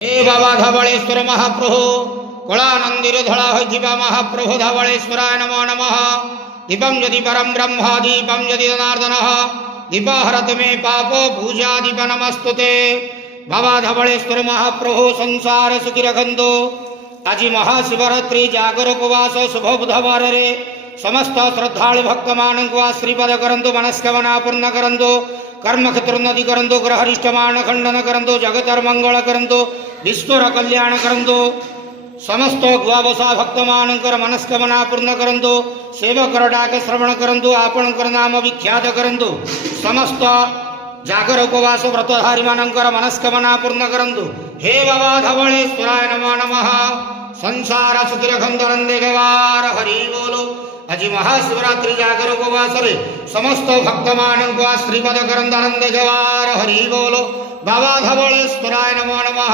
हे बाबा धवलेश्वर महाप्रभु कलानंदिर धड़ा होइथिबा महाप्रभु धवलेश्वराय नमो नमः। दीपम यदि परम ब्रह्म दीपम यदि जनार्दन दीप हरत मे पापो पूजा दीप नमस्तुते। बाबा धवलेश्वर महाप्रभु संसार सुखी रखंतु। आज महाशिवरात्रि जागर उपवास शुभ बुधवार रे समस्त श्रद्धालु भक्त मान को आशीर्वाद करंतु, मनस्कामना पूर्ण करंतु, कर्म क्षेत्रोन्नति करंतु, ग्रहरिष्टमान खंडन करंतु, जगतर मंगल करंतु, विश्वर कल्याण करंतु। समस्त गुआबसा भक्त मानकर मनस्कामना पूर्ण करंतु, सेवकर डाक श्रवण करंतु, आपणकर नाम विख्यात करंतु। समस्त जागर उपवास व्रतधारी मानकर मनस्कामना पूर्ण करंतु। हे बाबा धवलेश्वराय नमो नमः। संसार सुखी रखंतु नंदे गवार हरि बोलो। आज महाशिवरात्रि जागर उपवास रे समस्त भक्त मान को आशीर्वाद करंतु नंदे गवार हरि बोलो। बाबा धवलेश्वराय नमो नमः।